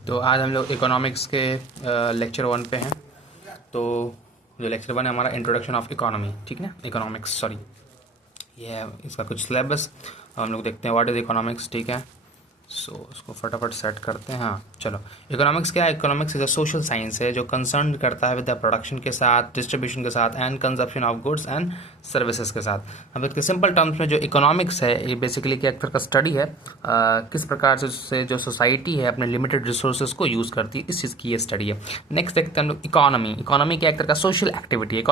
तो आज हम लोग इकोनॉमिक्स के लेक्चर 1 पे हैं। तो जो लेक्चर 1 है हमारा इंट्रोडक्शन ऑफ इकोनॉमी, ठीक है ना, इकोनॉमिक्स, सॉरी, ये है इसका कुछ सिलेबस। हम लोग देखते हैं व्हाट इज़ इकोनॉमिक्स, ठीक है। सो उसको फटाफट सेट करते हैं। हाँ चलो, इकोनॉमिक्स क्या है? Economics is a social science है जो कंसर्न करता है विद द प्रोडक्शन के साथ, डिस्ट्रीब्यूशन के साथ and consumption of goods and services के साथ। अब इसके सिंपल टर्म्स में जो इकोनॉमिक्स है ये बेसिकली क्या एक तरह का स्टडी है, किस प्रकार से जो सोसाइटी है अपने लिमिटेड रिसोर्सेज को यूज़ करती है, इस चीज़ की ये स्टडी है। नेक्स्ट देखते हैं हम लोग इकोनॉमी। इकोनॉमी क्या एक तरह का सोशल एक्टिविटी है।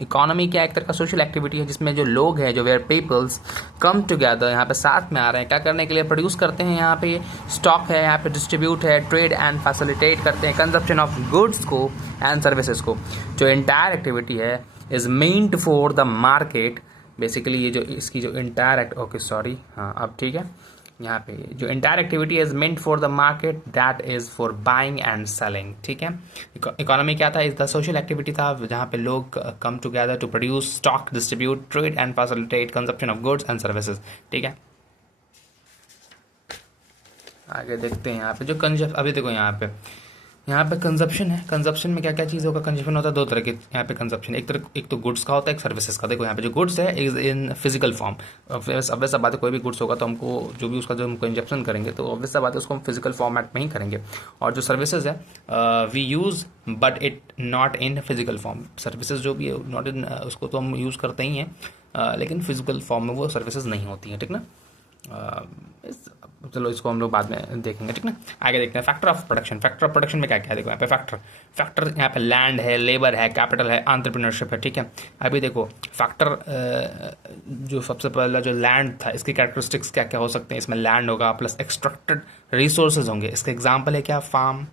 इकोनॉमी क्या एक तरह का सोशल एक्टिविटी है जिसमें जो लोग हैं, जो वेयर पीपल्स कम टुगेदर, यहाँ पे साथ में आ रहे हैं क्या करने के लिए? प्रोड्यूस करते हैं। यहाँ पे स्टॉक है, यहाँ पे डिस्ट्रीब्यूट है, ट्रेड एंड फैसिलिटेट करते हैं कंजप्शन ऑफ गुड्स को एंड सर्विसेज को। जो एंटायर एक्टिविटी है is meant for the market. Basically ये जो इसकी जो एंटायर ओके सॉरी, हाँ अब ठीक है। यहाँ पे जो entire activity is meant for the market that is for buying and selling, ठीक है। इकोनॉमी क्या था? इज द सोशल एक्टिविटी था जहाँ पे लोग come together to produce, stock, distribute, trade and facilitate consumption of goods and services, ठीक है। आगे देखते हैं यहाँ पे जो अभी देखो यहाँ पे कंजप्शन है। कंजप्शन में क्या क्या चीज़ होगा? कंजप्शन होता है दो तरह के यहाँ पे कंजप्शन। एक तो गुड्स का होता है, एक सर्विसेज का। देखो यहाँ पे जो गुड्स है is in physical form. Obvious सा बात है, कोई भी गुड्स होगा तो हमको जो भी उसका जो हम कंजप्शन करेंगे तो ऑब्वियस सा बात है उसको हम फिजिकल फॉर्मेट में ही करेंगे। और जो सर्विसेज है we use but it not in physical form. Services जो भी है नॉट इन, उसको तो हम यूज़ करते ही हैं लेकिन फिजिकल फॉर्म में वो सर्विसेज नहीं होती हैं, ठीक ना। चलो इसको हम लोग बाद में देखेंगे, ठीक ना। आगे देखते हैं factor of production. Factor of production में क्या क्या है? देखो यहाँ पे फैक्टर यहाँ पे लैंड है, लेबर है, कैपिटल है, एंटरप्रेन्योरशिप है, ठीक है। अभी देखो फैक्टर, जो सबसे पहला जो लैंड था इसकी कैरेक्टरिस्टिक्स क्या क्या हो सकते हैं? इसमें लैंड होगा प्लस एक्सट्रैक्टेड रिसोर्सेज होंगे। इसका एग्जाम्पल है क्या? फार्म,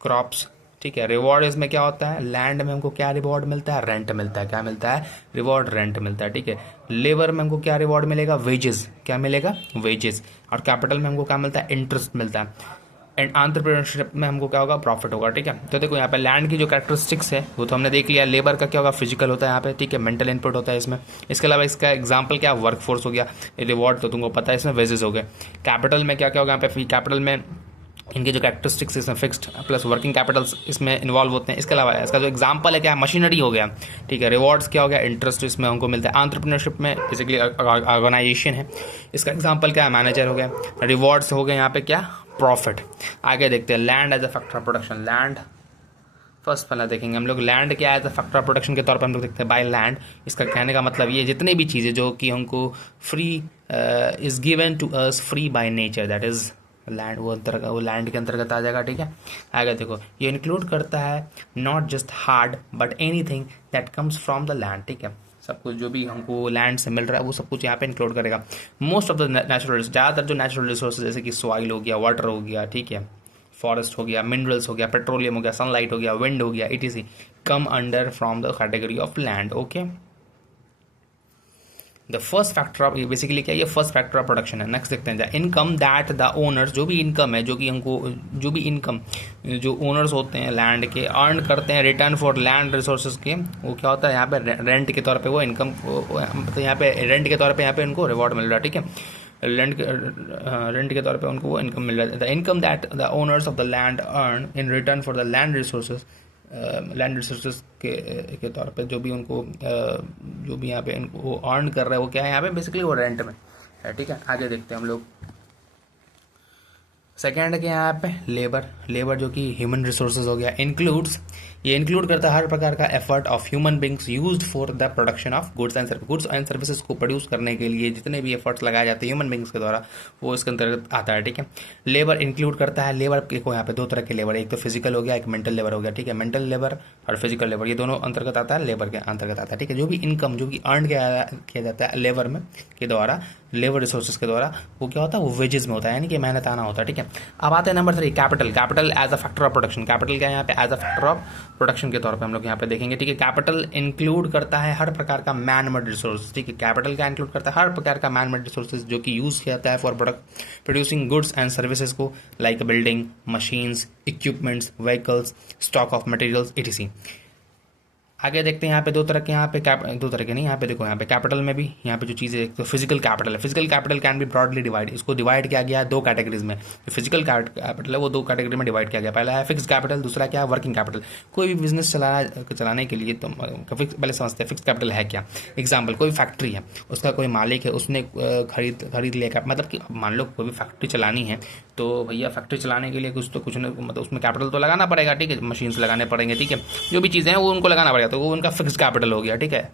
क्रॉप्स, ठीक है। रिवॉर्ड इसमें क्या होता है? लैंड में हमको क्या रिवॉर्ड मिलता है? रेंट मिलता है। क्या मिलता है? रिवॉर्ड, रेंट मिलता है, ठीक है। लेबर में हमको क्या रिवॉर्ड मिलेगा? वेजेस। क्या मिलेगा? वेजेस। और कैपिटल में हमको क्या मिलता है? इंटरेस्ट मिलता है। एंड एंटरप्रेन्योरशिप में हमको क्या होगा? प्रॉफिट होगा, ठीक है। तो देखो यहाँ पे लैंड की जो कैरेक्टरिस्टिक्स है वो तो हमने देख लिया। लेबर का क्या होगा? फिजिकल होता है यहाँ पे, ठीक है। मेंटल इनपुट होता है इसमें। इसके अलावा इसका एग्जाम्पल क्या? वर्क फोर्स हो गया। रिवॉर्ड तो तुमको पता है, इसमें वेजेस हो गए। कैपिटल में क्या क्या होगा? यहाँ पे कैपिटल में इनके जो कैरेक्टरिस्टिक्स इसमें फिक्स्ड प्लस वर्किंग कैपिटल्स इसमें इन्वॉल्व होते हैं। इसके अलावा इसका जो एग्जांपल है क्या? मशीनरी हो गया, ठीक है। रिवॉर्ड्स क्या हो गया? इंटरेस्ट इसमें हमको मिलता है। एंटरप्रेन्योरशिप में बेसिकली ऑर्गेनाइजेशन है, इसका एग्जांपल क्या है? मैनेजर हो गया। रिवॉर्ड्स हो गए यहाँ पे क्या? प्रॉफिट। आगे देखते हैं land as a factor of production. Land first पहला देखेंगे हम लोग। लैंड क्या है? फैक्टर ऑफ प्रोडक्शन के तौर पर हम लोग देखते हैं बाय लैंड। इसका कहने का मतलब ये जितनी भी चीज़ें जो कि हमको free is given to us free by nature, that is land, वो लैंड के अंतर्गत आ जाएगा, ठीक है। आगे देखो ये इंक्लूड करता है not just hard but anything that comes from the land, ठीक है। सब कुछ जो भी हमको लैंड से मिल रहा है वो सब कुछ यहाँ पे इंक्लूड करेगा। मोस्ट ऑफ द नेचुरल, ज़्यादातर जो नेचुरल रिसोर्सेज जैसे कि सॉइल हो गया, वाटर हो गया, ठीक है, फॉरेस्ट हो गया, मिनरल्स हो गया, पेट्रोलियम हो गया, सनलाइट हो गया, विंड हो गया, etc. come under from the category of land, okay. The first factor of, basically क्या? ये फर्स्ट फैक्टर ऑफ प्रोडक्शन है। नेक्स्ट देखते हैं इनकम दैट द ओनर्स, जो भी इनकम है, जो कि हमको जो भी इनकम जो ओनर्स होते हैं लैंड के अर्न करते हैं रिटर्न फॉर लैंड रिसोर्सेज के, वो क्या होता है? यहाँ पे रेंट के तौर पे वो इनकम, मतलब यहाँ पे रेंट के तौर पे यहाँ पे उनको रिवॉर्ड मिल रहा है, ठीक है। रेंट के तौर पे उनको वो इनकम मिल रहा है। The income that the owners of the land earn in return for the land resources, land resources के तौर पे जो भी उनको जो भी यहाँ पे इनको अर्न कर रहा है वो क्या है? यहाँ पे बेसिकली वो रेंट में है, ठीक है। आगे देखते हैं हम लोग सेकेंड के यहाँ पे लेबर जो कि ह्यूमन रिसोर्सेज हो गया। इंक्लूड्स, ये इंक्लूड करता है हर प्रकार का effort of human beings used for the production of goods and services को प्रोड्यूस करने के लिए जितने भी एफर्ट्स लगाए जाते हैं ह्यूमन बींग्स के द्वारा वो इसके अंतर्गत आता है, ठीक है। लेबर इंक्लूड करता है, लेबर को यहाँ पे दो तरह के लेबर, एक तो फिजिकल हो गया, एक मेंटल लेबर हो गया, ठीक है। मेंटल लेबर और फिजिकल लेबर ये दोनों अंतर्गत आता है, लेबर के अंतर्गत आता है, ठीक है। जो भी इनकम जो कि अर्न किया जाता है लेबर में के द्वारा, लेबर रिसोर्सेज के द्वारा, वो क्या होता है? वो वेजेस में होता है, यानी कि मेहनत आना होता है, ठीक है। अब आते हैं नंबर 3, capital as a factor of production. Capital क्या है यहाँ पे? As a factor of production के तौर पे हम लोग यहाँ पे देखेंगे, ठीक है। कैपिटल इंक्लूड करता है हर प्रकार का मैन मेड रिसोर्स, ठीक है। कैपिटल क्या इंक्लूड करता है? हर प्रकार का मैन मेड रिसोर्सेज जो कि यूज किया जाता है for producing goods and services को, like building, machines, equipments, vehicles, stock of materials, ETC. आगे देखते हैं यहाँ पे दो तरह के, यहाँ पे दो तरह के नहीं, यहाँ पे देखो यहाँ पे कैपिटल में भी यहाँ पे जो चीज़ें, एक तो फिजिकल कैपिटल है। Physical capital can be broadly divide, इसको डिवाइड किया गया है दो कैटेगरीज में। जो फिजिकल कैपिटल है वो दो कैटेगरी में डिवाइड किया गया। पहला है फिक्स कैपिटल, दूसरा क्या है वर्किंग कैपिटल। कोई भी बिजनेस चलाने के लिए तो पहले समझते हैं फिक्स कैपिटल है क्या। एग्जाम्पल, कोई फैक्ट्री है, उसका कोई मालिक है, उसने खरीद लिया, मतलब कि मान लो कोई भी फैक्ट्री चलानी है तो भैया फैक्ट्री चलाने के लिए कुछ न मतलब उसमें कैपिटल तो लगाना पड़ेगा, ठीक है, मशीन्स लगाने पड़ेंगे, ठीक है, जो भी चीज़ें हैं वो उनको लगाना पड़ेगा, तो वो उनका फिक्स कैपिटल हो गया, ठीक है।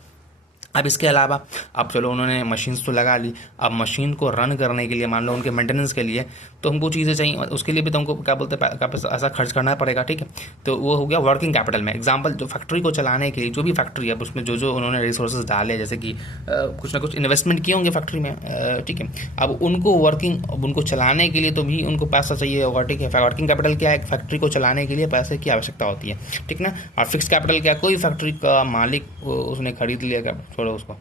अब इसके अलावा अब चलो उन्होंने मशीन्स तो लगा ली, अब मशीन को रन करने के लिए, मान लो उनके मेंटेनेंस के लिए तो हमको चीज़ें चाहिए, उसके लिए भी तो हमको क्या बोलते हैं ऐसा खर्च करना पड़ेगा, ठीक है। तो वो हो गया वर्किंग कैपिटल में। एग्जांपल, जो फैक्ट्री को चलाने के लिए जो भी फैक्ट्री है उसमें जो उन्होंने रिसोर्सेज डाले, जैसे कि कुछ ना कुछ इन्वेस्टमेंट किए होंगे फैक्ट्री में, ठीक है। अब उनको चलाने के लिए तो भी उनको पैसा चाहिए होगा, ठीक है। वर्किंग कैपिटल क्या है, फैक्ट्री को चलाने के लिए पैसे की आवश्यकता होती है, ठीक ना। और फिक्स कैपिटल क्या, कोई फैक्ट्री का मालिक उसने खरीद लिया, छोड़ो उसको।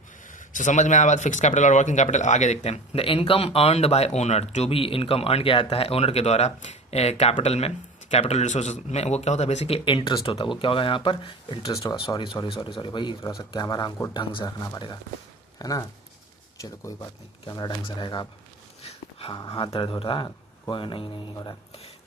तो समझ में आया बात, फिक्स कैपिटल और वर्किंग कैपिटल। आगे देखते हैं, the income earned bye owner, जो भी इनकम अर्न किया जाता है ओनर के द्वारा कैपिटल में, कैपिटल रिसोर्सेज में, वो क्या होता है बेसिकली इंटरेस्ट होता है। वो क्या होगा यहाँ पर, इंटरेस्ट होगा। सॉरी भाई, थोड़ा सा कैमरा हमको ढंग से रखना पड़ेगा, है ना। चलो कोई बात नहीं, कैमरा ढंग से रहेगा। अब हाँ, हाथ दर्द हो रहा है, कोई नहीं हो रहा है।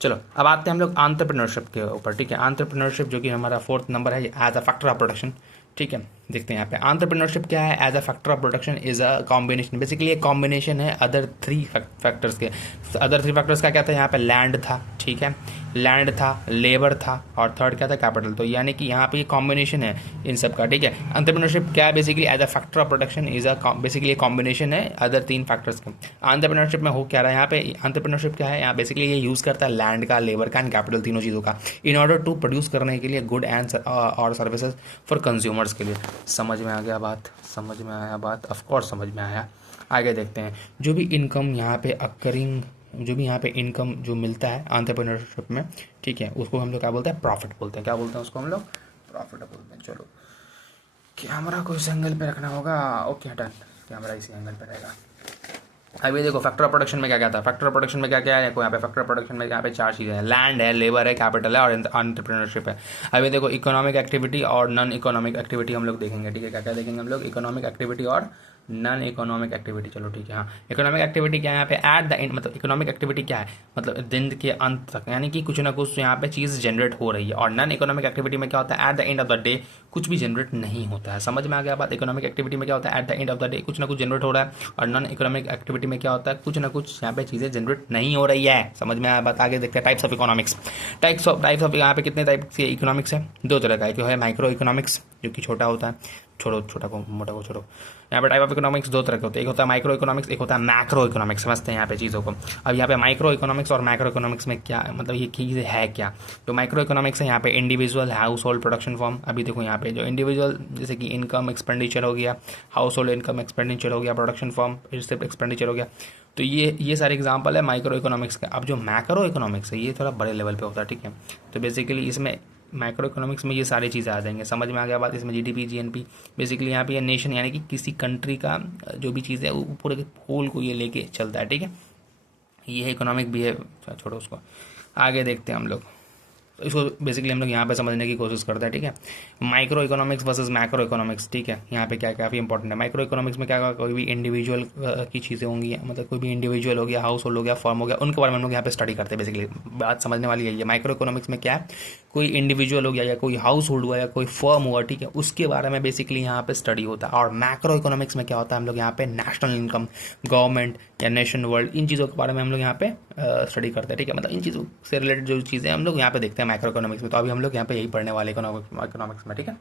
चलो अब आते हैं हम लोग एंटरप्रेन्योरशिप के ऊपर, ठीक है। एंटरप्रेन्योरशिप जो कि हमारा 4th नंबर है, as a factor of production, ठीक है। देखते हैं यहाँ पे एंटरप्रेन्योरशिप क्या है। As a factor of production is a combination, basically एक कॉम्बिनेशन है अदर 3 फैक्टर्स के। अदर 3 फैक्टर्स का क्या था, यहाँ पे लैंड था, ठीक है, लैंड था, लेबर था, और थर्ड क्या था, कैपिटल। तो यानी कि यहाँ पे ये कॉम्बिनेशन है इन सब का, ठीक है। एंटरप्रेन्योरशिप क्या है, basically as a factor of production is a basically combination है अदर 3 फैक्टर्स के। एंटरप्रेन्योरशिप में हो क्या रहा है यहाँ पे, एंटरप्रेन्योरशिप क्या है, यहाँ बेसिकली ये यूज़ करता है लैंड का, लेबर का एंड कैपिटल, तीनों चीज़ों का, इन ऑर्डर टू प्रोड्यूस करने के लिए गुड एंड और सर्विसेज फॉर कंज्यूमर्स के लिए। समझ में आ गया बात, समझ में आया बात, ऑफकोर्स समझ में आया। आगे देखते हैं, जो भी इनकम यहाँ पे अकरिंग, जो भी यहाँ पे इनकम जो मिलता है एंटरप्रेन्योरशिप में, ठीक है, उसको हम लोग क्या बोलते हैं, प्रॉफिट बोलते हैं। क्या बोलते हैं उसको हम लोग, प्रॉफिट बोलते हैं। चलो कैमरा को इस एंगल पे रखना होगा, ओके डन, कैमरा इसी एंगल पे रहेगा। अभी देखो फैक्टर ऑफ प्रोडक्शन में क्या क्या था, फैक्टर ऑफ प्रोडक्शन में क्या क्या है, देखो यहाँ पे फैक्टर ऑफ प्रोडक्शन में यहाँ पे 4 चीज़ें हैं, लैंड है, लेबर है, कैपिटल है और एंटरप्रेन्योरशिप है। अभी देखो इकोनॉमिक एक्टिविटी और नॉन इकोनॉमिक एक्टिविटी हम लोग देखेंगे, ठीक है। क्या क्या देखेंगे हम लोग, इकोनॉमिक एक्टिविटी और नॉन इकोनॉमिक एक्टिविटी। चलो ठीक है, हाँ। इकोनॉमिक एक्टिविटी क्या है, यहाँ पे एट द एंड, मतलब इकोनॉमिक एक्टिविटी क्या है, मतलब दिन के अंत तक, यानी कि कुछ ना कुछ यहाँ पे चीज़ जनरेट हो रही है। और नॉन इकोनॉमिक एक्टिविटी में क्या होता है, at the end of the day कुछ भी जनरेट नहीं होता है। समझ में आ गया बात। इकोनॉमिक एक्टिविटी में क्या होता है, at the end of the day कुछ ना कुछ जनरेट हो रहा है, और नॉन इकोनॉमिक एक्टिविटी में क्या होता है, कुछ ना कुछ यहाँ पे चीज़ें जनरेट नहीं हो रही है। समझ में आया बात। आगे देखते हैं types of economics. Types of यहाँ पे कितने टाइप के इकोनॉमिक्स है, 2 तरह का है। जो है माइक्रो इकोनॉमिक्स, जो कि छोटा होता है, छोटा को मोटा को छोड़ो। यहाँ पे टाइप ऑफ इकोनॉमिक्स 2 तरह के होते हैं, एक होता है माइक्रो इकोनॉमिक्स, एक होता है मैक्रो इकोनॉमिक्स। समझते हैं यहाँ पे चीज़ों को। अब यहाँ पे माइक्रो इकोनॉमिक्स और मैक्रो इकोनॉमिक्स में क्या मतलब, ये चीज़ है क्या। जो माइक्रो इकोनॉमिक्स है, यहाँ पे individual house hold production form. अभी देखो यहाँ पे जो इंडिविजुअल, जैसे कि इनकम एक्सपेंडिचर हो गया, हाउस होल्ड इनकम एक्सपेंडिचर हो गया, प्रोडक्शन फॉर्म एक्सपेंडिचर हो गया। तो ये सारे एग्जाम्पल है माइक्रो इकोनॉमिक्स का। अब जो मैक्रो इकोनॉमिक्स है, ये थोड़ा बड़े लेवल पे होता है, ठीक है। तो बेसिकली इसमें माइक्रो इकोनॉमिक्स में ये सारी चीज़ें आ जाएंगे। समझ में आ गया बात। इसमें जीडीपी, जीएनपी, बेसिकली यहाँ पे ये नेशन यानी कि किसी कंट्री का जो भी चीज़ है वो पूरे होल को ये लेके चलता है, ठीक है। ये है इकोनॉमिक बिहेव, छोड़ो उसको। आगे देखते हैं हम लोग, तो इसको बेसिकली हम लोग यहाँ पे समझने की कोशिश करते हैं, ठीक है। Micro economics versus macro economics, ठीक है। यहाँ पे क्या काफ़ी इंपॉर्टेंट है। माइक्रो इकोनॉमिक्स में क्या कोई भी इंडिविजुअल की चीज़ें होंगी, मतलब कोई भी इंडिविजुअल हो गया, हाउस होल्ड हो गया, फर्म हो गया, उनके बारे में हम लोग यहाँ पे स्टडी करते हैं। बेसिकली बात समझने वाली है ये। माइक्रो इकोनॉमिक्स में क्या है, कोई इंडिविजुअल हो गया या कोई हाउस होल्ड हुआ या कोई फर्म हुआ, ठीक है, उसके बारे में बेसिकली यहाँ पे स्टडी होता है। और मैक्रो इकोनॉमिक्स में क्या होता है, हम लोग यहाँ पे नेशनल इनकम, गवर्नमेंट या नेशन वर्ल्ड, इन चीज़ों के बारे में हम लोग यहाँ पे स्टडी करते हैं, ठीक है। मतलब इन चीज़ों से रिलेटेड जो चीज़ें हम लोग यहाँ पे देखते हैं मैक्रो इकोनॉमिक्स में। तो अभी हम लोग यहाँ पे यही पढ़ने वाले इकोनॉमिक्स में, ठीक है।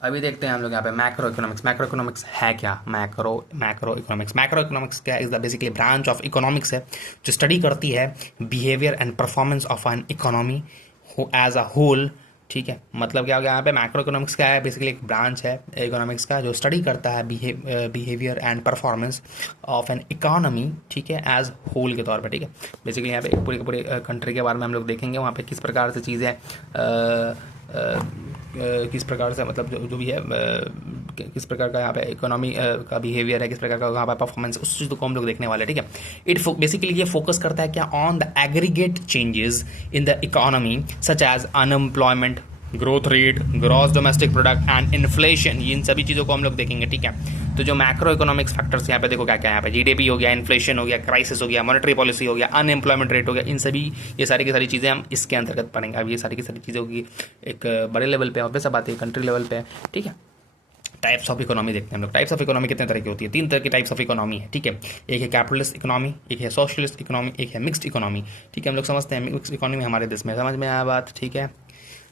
अभी देखते हैं हम लोग यहाँ पे मैक्रो इकोनॉमिक्स। मैक्रो इकोनॉमिक्स है क्या, मैक्रो इकोनॉमिक्स। मैक्रो इकोनॉमिक्स क्या is the basically branch of economics है जो स्टडी करती है behaviour and performance of an economy as a whole, ठीक है। मतलब क्या हो गया यहाँ पे, मैक्रो इकोनॉमिक्स क्या है, बेसिकली एक ब्रांच है इकोनॉमिक्स का जो स्टडी करता है behaviour and performance of an economy, ठीक है, एज होल के तौर पे, ठीक है। बेसिकली यहाँ पे पूरे कंट्री के बारे में हम लोग देखेंगे, वहाँ पे किस प्रकार से चीज़ें किस प्रकार से मतलब जो भी है किस प्रकार का यहाँ पे इकोनॉमी का बिहेवियर है, किस प्रकार का यहाँ पे परफॉर्मेंस, उस चीज़ को हम लोग देखने वाले, ठीक है। इट बेसिकली ये फोकस करता है क्या, on the aggregate changes in the economy such as unemployment, growth rate, gross domestic product and inflation, इन सभी चीज़ों को हम लोग देखेंगे, ठीक है। तो जो मैक्रो इकोनॉमिक्स फैक्टर्स यहाँ पे देखो क्या क्या है, यहाँ पे जीडीपी हो गया, इन्फ्लेशन हो गया, क्राइसिस हो गया, मॉनेटरी पॉलिसी हो गया, अनएम्प्लॉयमेंट रेट हो गया, इन सभी ये सारी की सारी चीज़ें हम इसके अंतर्गत पढ़ेंगे। अब ये सारी की सारी चीज़ों की एक बड़े लेवल पे ऑब्वियस बात है, कंट्री लेवल पे, ठीक है। टाइप्स ऑफ इकोनॉमी देखते हैं हम लोग। टाइप्स ऑफ इकोनॉमी कितने तरह की होती है? 3 तरह की टाइप्स ऑफ इकोनॉमी है, ठीक है। एक है कैपिटलिस्ट इकोनॉमी, एक है सोशलिस्ट इकोनॉमी, एक है मिक्स्ड इकोनॉमी, ठीक है। हम लोग समझते हैं मिक्स्ड इकोनॉमी हमारे देश में, समझ में आया बात, ठीक है।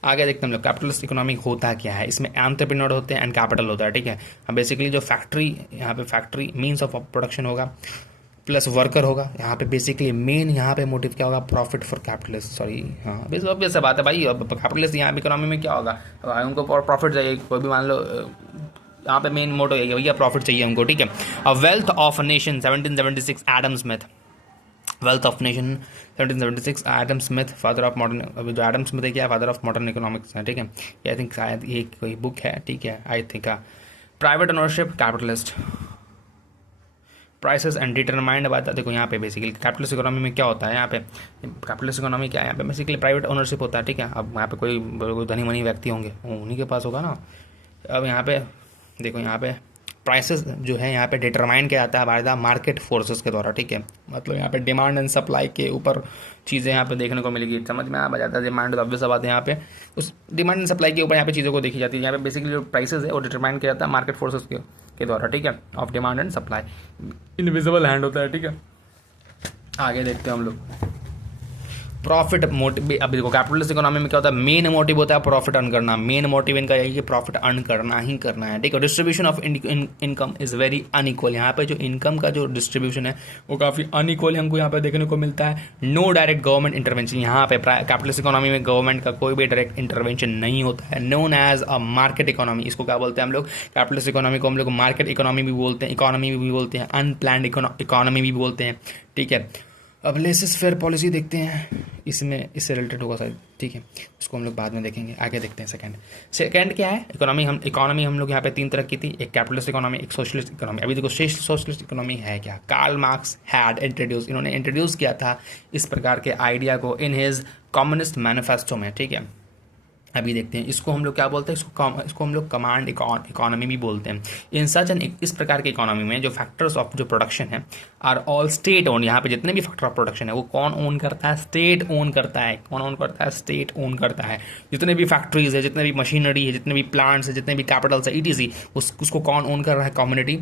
आगे देखते हैं हम लोग कैपिटलिस्ट इकोनॉमी होता क्या है। इसमें एंटरप्रेन्योर होते हैं एंड कैपिटल होता है, ठीक है। अब बेसिकली जो फैक्ट्री, यहाँ पे फैक्ट्री मीन्स ऑफ प्रोडक्शन होगा प्लस वर्कर होगा। यहाँ पे बेसिकली मेन यहाँ पे मोटिव क्या होगा? प्रॉफिट फॉर कैपिटलिस्ट, सॉरी, हाँ ऑब्वियस बात है भाई। अब कैपिटलिस्ट यहाँ पे इकोनॉमी में क्या होगा? उनको प्रॉफिट चाहिए। कोई भी मान लो यहाँ पे मेन मोटो है भैया प्रॉफिट चाहिए हमको, ठीक है। A wealth of nation 1776 Adam Smith, wealth of nation 1776 Adam Smith, father of modern. अभी जो एडम स्मिथ है क्या? फादर ऑफ मॉडर्न इकोनॉमिक्स है, ठीक है। आई थिंक शायद ये कोई बुक है, ठीक है, I think. Private ownership capitalist, prices and determined बात। देखो यहाँ पे बेसिकली कैपिटलिस्ट इकोनॉमी में क्या होता है, यहाँ पे कैपिटलिस्ट इकोनॉमी क्या है, यहाँ पे बेसिकली प्राइवेट ओनरशिप होता है, ठीक है। अब यहाँ पे कोई धनी मनी व्यक्ति होंगे, उन्हीं के पास होगा ना। अब यहाँ पे देखो, यहाँ पे प्राइसेस जो है यहाँ पे डिटरमाइन किया जाता है बाय द मार्केट फोर्सेस के द्वारा, ठीक है। मतलब यहाँ पे डिमांड एंड सप्लाई के ऊपर चीज़ें यहाँ पे देखने को मिलेगी, समझ में आ जाता है। डिमांड ऑब्वियस बात है, यहाँ पे उस डिमांड एंड सप्लाई के ऊपर यहाँ पे चीज़ों को देखी जाती है। यहाँ पे बेसिकली जो प्राइसेस है वो डिटरमाइन किया जाता है मार्केट फोर्सेस के द्वारा, ठीक है, of demand and supply. Invisible hand होता है, ठीक है। आगे देखते हैं हम लोग प्रॉफिट मोटिव। अभी देखो कैपिटलिस्ट इकोनॉमी में क्या होता है? मेन मोटिव होता है प्रॉफिट अर्न करना। मेन मोटिव इनका यही कि प्रॉफिट अर्न करना ही करना है, ठीक है। Distribution of income is very unequal. यहाँ पे जो इनकम का जो डिस्ट्रीब्यूशन है वो काफ़ी अनइक्वल हमको यहाँ पे देखने को मिलता है। No direct government intervention. यहाँ पे कैपिटलिस्ट इकोनॉमी में गवर्नमेंट का कोई भी डायरेक्ट इंटरवेंशन नहीं होता है। Known as a market economy, इसको क्या बोलते हैं हम लोग? कैपिटलिस्ट इकोनॉमी को हम लोग मार्केट इकोनॉमी भी बोलते हैं, इकोनॉमी भी बोलते हैं, अनप्लान्ड इकोनॉमी भी बोलते हैं, ठीक है। अब लेसेस फेयर पॉलिसी देखते हैं, इसमें इससे रिलेटेड होगा शायद, ठीक है। उसको हम लोग बाद में देखेंगे। आगे देखते हैं सेकंड क्या है? इकोनॉमी हम लोग यहाँ पे 3 तरह की थी, एक कैपिटलिस्ट इकोनॉमी, एक सोशलिस्ट इकोनॉमी। अभी देखो सोशलिस्ट इकोनॉमी है क्या? कार्ल मार्क्स हैड इंट्रोड्यूस, इन्होंने इंट्रोड्यूस किया था इस प्रकार के आइडिया को इन हिज कम्युनिस्ट मैनिफेस्टो में, ठीक है। अभी देखते हैं इसको हम लोग क्या बोलते हैं, इसको हम लोग कमांड इकोनॉमी भी बोलते हैं। इन सच एन, इस प्रकार की इकोनॉमी में जो फैक्टर्स ऑफ जो प्रोडक्शन है आर ऑल स्टेट ओन। यहाँ पे जितने भी फैक्टर ऑफ प्रोडक्शन है वो कौन ओन करता है? स्टेट ओन करता है। कौन ओन करता है? स्टेट ओन करता है। जितने भी फैक्ट्रीज है, जितने भी मशीनरी है, जितने भी प्लांट्स है, जितने भी कैपिटल्स है, ईटीसी, उसको कौन ओन कर रहा है? Community,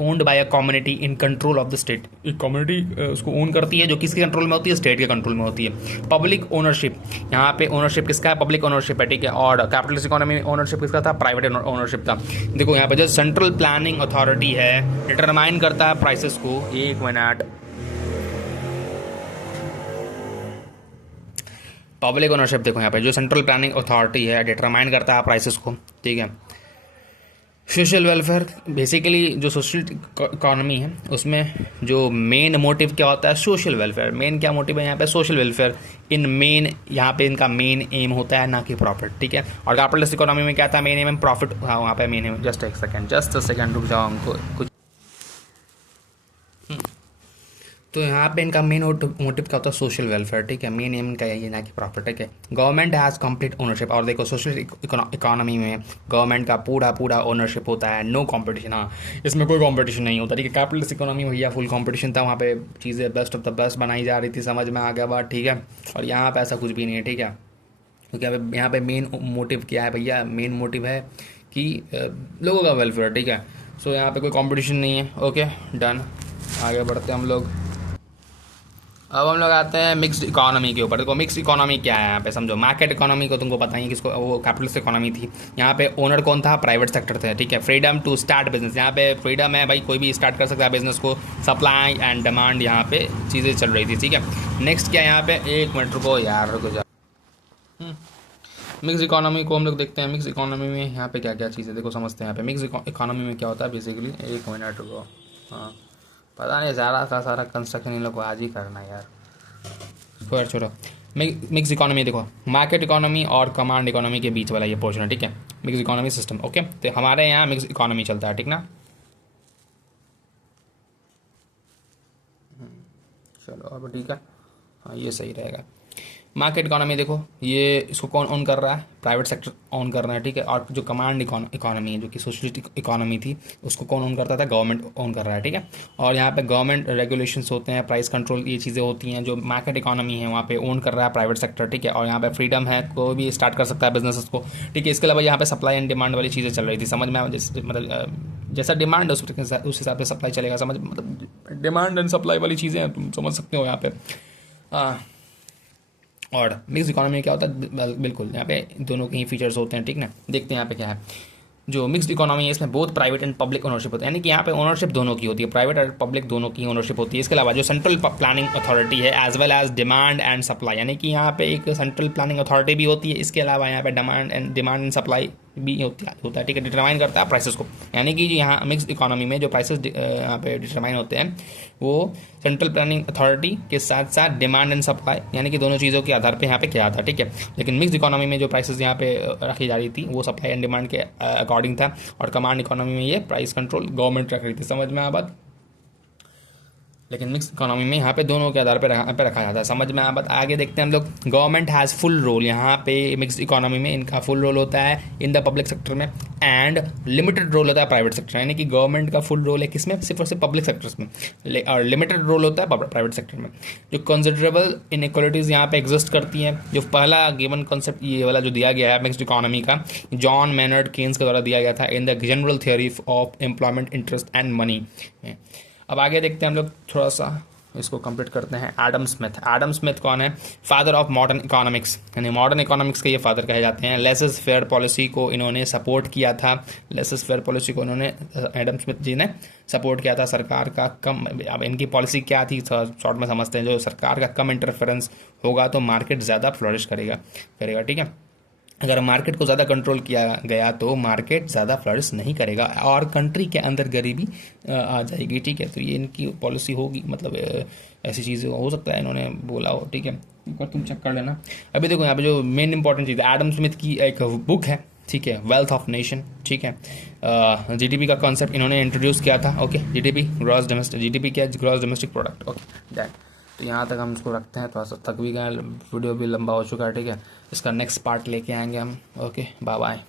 owned by a community in control of the state. एक कम्युनिटी उसको ओन करती है, जो किसके कंट्रोल में होती है? स्टेट के कंट्रोल में होती है। पब्लिक ओनरशिप, यहाँ पे ओनरशिप किसका है? पब्लिक ओनरशिप है, ठीक है। और कैपिटलिस्ट इकोनॉमी में ओनरशिप किसका था? प्राइवेट ओनरशिप था। देखो यहाँ पे जो सेंट्रल प्लानिंग अथॉरिटी है डिटरमाइन करता है प्राइसेस को। एक मिनट, पब्लिक ओनरशिप देखो यहाँ पे जो सेंट्रल प्लानिंग अथॉरिटी है डिटरमाइन करता है प्राइसेस को, ठीक है। सोशल वेलफेयर, बेसिकली जो सोशल इकोनॉमी है उसमें जो मेन मोटिव क्या होता है? Social welfare. मेन क्या मोटिव है यहाँ पे? Social welfare. इन मेन यहाँ पे इनका मेन एम होता है, ना कि प्रॉफिट, ठीक है। और कैपिटलिस्ट इकोनॉमी में क्या था? Main M profit. हाँ, वहाँ पे main M, just a second रुक जाओ, हमको कुछ। तो यहाँ पे इनका मेन मोटिव क्या होता है? सोशल वेलफेयर, ठीक है। मेन एम इनका यही, ना कि प्रॉफिट, ठीक है। Government has complete ownership. और देखो सोशल इकोनॉमी में गवर्नमेंट का पूरा ओनरशिप होता है। नो कंपटीशन, हाँ, इसमें कोई कंपटीशन नहीं होता, ठीक है। कैपिटलिस्ट इकोनॉमी में भैया फुल कंपटीशन था, वहाँ पे चीज़ें बेस्ट ऑफ द बेस्ट बनाई जा रही थी, समझ में आ गया बात, ठीक है। और यहाँ पे ऐसा कुछ भी नहीं है, ठीक है। क्योंकि यहाँ पे मेन मोटिव क्या है भैया? मेन मोटिव है कि लोगों का वेलफेयर, ठीक है। सो यहाँ पे कोई कंपटीशन नहीं है। Okay, done. आगे बढ़ते हैं हम लोग। अब हम लोग आते हैं मिक्स्ड इकोनॉमी के ऊपर। देखो मिक्स्ड इकोनॉमी क्या है यहाँ पे, समझो। मार्केट इकोनॉमी को तुमको पता ही, किसको? वो कैपिटलिस्ट इकोनॉमी थी। यहाँ पे ओनर कौन था? प्राइवेट सेक्टर थे, ठीक है। फ्रीडम टू स्टार्ट बिजनेस, यहाँ पे फ्रीडम है भाई, कोई भी स्टार्ट कर सकता है बिजनेस को। सप्लाई एंड डिमांड, यहाँ पे चीज़ें चल रही थी, ठीक है। नेक्स्ट क्या है यहाँ पे? एक मिनट रुको यार, रुको जा। मिक्स इकोनॉमी को हम लोग देखते हैं। मिक्स इकोनॉमी में यहाँ पे क्या क्या चीज़ें देखो समझते हैं। यहाँ पे मिक्स इकोनॉमी में क्या होता है बेसिकली? एक मिनट रुको, हाँ, पता नहीं, सारा का सारा कंस्ट्रक्शन इन लोग को आज ही करना है यार, छोड़ो। मिक्स इकोनॉमी देखो मार्केट इकोनॉमी और कमांड इकोनॉमी के बीच वाला ये पोर्शन है, ठीक है। Mix economy system, okay. तो हमारे यहाँ मिक्स इकोनॉमी चलता है, ठीक ना। चलो अब ठीक है, हाँ ये सही रहेगा। मार्केट इकोनॉमी देखो, ये इसको कौन ऑन कर रहा है? प्राइवेट सेक्टर ऑन कर रहा है, ठीक है। और जो कमांड इकोनॉमी है, जो कि सोशलिस्ट इकोनॉमी थी, उसको कौन ऑन करता था? गवर्नमेंट ऑन कर रहा है, ठीक है। और यहाँ पे गवर्नमेंट रेगुलेशंस होते हैं, प्राइस कंट्रोल, ये चीज़ें होती हैं। जो मार्केट इकोनॉमी है वहाँ पे ओन कर रहा है प्राइवेट सेक्टर, ठीक है। और यहाँ पे फ्रीडम है, कोई भी स्टार्ट कर सकता है बिजनेस को, ठीक है। इसके अलावा यहाँ पे सप्लाई एंड डिमांड वाली चीज़ें चल रही थी, समझ में मतलब जैसा डिमांड है उस हिसाब से सप्लाई चलेगा, समझ मतलब डिमांड एंड सप्लाई वाली चीज़ें हैं, तुम समझ सकते हो यहाँ पे। और मिक्स इकोनॉमी में क्या होता है? बिल्कुल यहाँ पे दोनों के ही फीचर्स होते हैं, ठीक ना। देखते हैं यहाँ पे क्या है। जो मिक्स्ड इकोनॉमी है इसमें both private and public ownership होता है, यानी कि यहाँ पे ओनरशिप दोनों की होती है, प्राइवेट और पब्लिक दोनों की ओनरशिप होती है। इसके अलावा जो सेंट्रल प्लानिंग अथॉरिटी है as well as demand and supply, यानी कि यहाँ पे एक सेंट्रल प्लानिंग अथॉरिटी भी होती है। इसके अलावा यहाँ पे डिमांड एंड सप्लाई भी होता है, ठीक है। डिटरमाइन करता है प्राइसेस को, यानी कि यहाँ मिक्स इकोनॉमी में जो प्राइसेस यहाँ पे डिटरमाइन होते हैं वो सेंट्रल प्लानिंग अथॉरिटी के साथ साथ डिमांड एंड सप्लाई, यानी कि दोनों चीज़ों के आधार पे यहाँ पे किया था, ठीक है। लेकिन मिक्स इकोनॉमी में जो प्राइसेस यहाँ पे रखी जा रही थी वो सप्लाई एंड डिमांड के अकॉर्डिंग था, और कमांड इकोनॉमी में ये प्राइस कंट्रोल गवर्नमेंट रख रही थी, समझ में आ बात। लेकिन मिक्स इकोनॉमी में यहाँ पे दोनों के आधार पे रखा जाता है, समझ में आ बात। आगे देखते हैं हम लोग। गवर्नमेंट हैज़ फुल रोल, यहाँ पे मिक्स इकोनॉमी में इनका फुल रोल होता है इन द पब्लिक सेक्टर में, एंड लिमिटेड रोल होता है प्राइवेट सेक्टर, यानी कि गवर्नमेंट का फुल रोल है किसमें? सिर्फ और सिर्फ पब्लिक सेक्टर्स में, और लिमिटेड रोल होता है प्राइवेट सेक्टर में। जो कंसिडरेबल इनइक्वालिटीज़ यहाँ पे एग्जिस्ट करती हैं, जो पहला गिवन कॉन्सेप्ट ये वाला जो दिया गया है मिक्स्ड इकोनॉमी का, जॉन मैनर्ड केन्स के द्वारा दिया गया था in the general theory of employment, interest and money. अब आगे देखते हैं हम लोग, थोड़ा सा इसको कंप्लीट करते हैं। Adam Smith. एडम स्मिथ कौन है? फादर ऑफ मॉडर्न इकोनॉमिक्स, यानी मॉडर्न इकोनॉमिक्स के ये फादर कहे जाते हैं। लेसेस फेयर पॉलिसी को इन्होंने सपोर्ट किया था, लेसेस फेयर पॉलिसी को इन्होंने एडम स्मिथ जी ने सपोर्ट किया था। सरकार का कम, अब इनकी पॉलिसी क्या थी शॉर्ट में समझते हैं। जो सरकार का कम इंटरफेरेंस होगा तो मार्केट ज़्यादा फ्लोरिश करेगा, ठीक है। अगर मार्केट को ज़्यादा कंट्रोल किया गया तो मार्केट ज़्यादा फ्लरिश नहीं करेगा और कंट्री के अंदर गरीबी आ जाएगी, ठीक है। तो ये इनकी पॉलिसी होगी, मतलब ऐसी चीज़ें हो सकता है इन्होंने बोला हो, ठीक है। एक बार तुम चेक कर लेना। अभी देखो यहाँ पे जो मेन इंपॉर्टेंट चीज़ है, एडम स्मिथ की एक बुक है, ठीक है, वेल्थ ऑफ नेशन, ठीक है। जीडीपी का कॉन्सेप्ट इन्होंने इंट्रोड्यूस किया था, ओके। जीडीपी क्या है? Gross domestic product, okay that. तो यहाँ तक हम इसको रखते हैं, थोड़ा सा थक भी गए, वीडियो भी लंबा हो चुका है, ठीक है। इसका नेक्स्ट पार्ट लेके आएंगे हम, ओके, बाय बाय।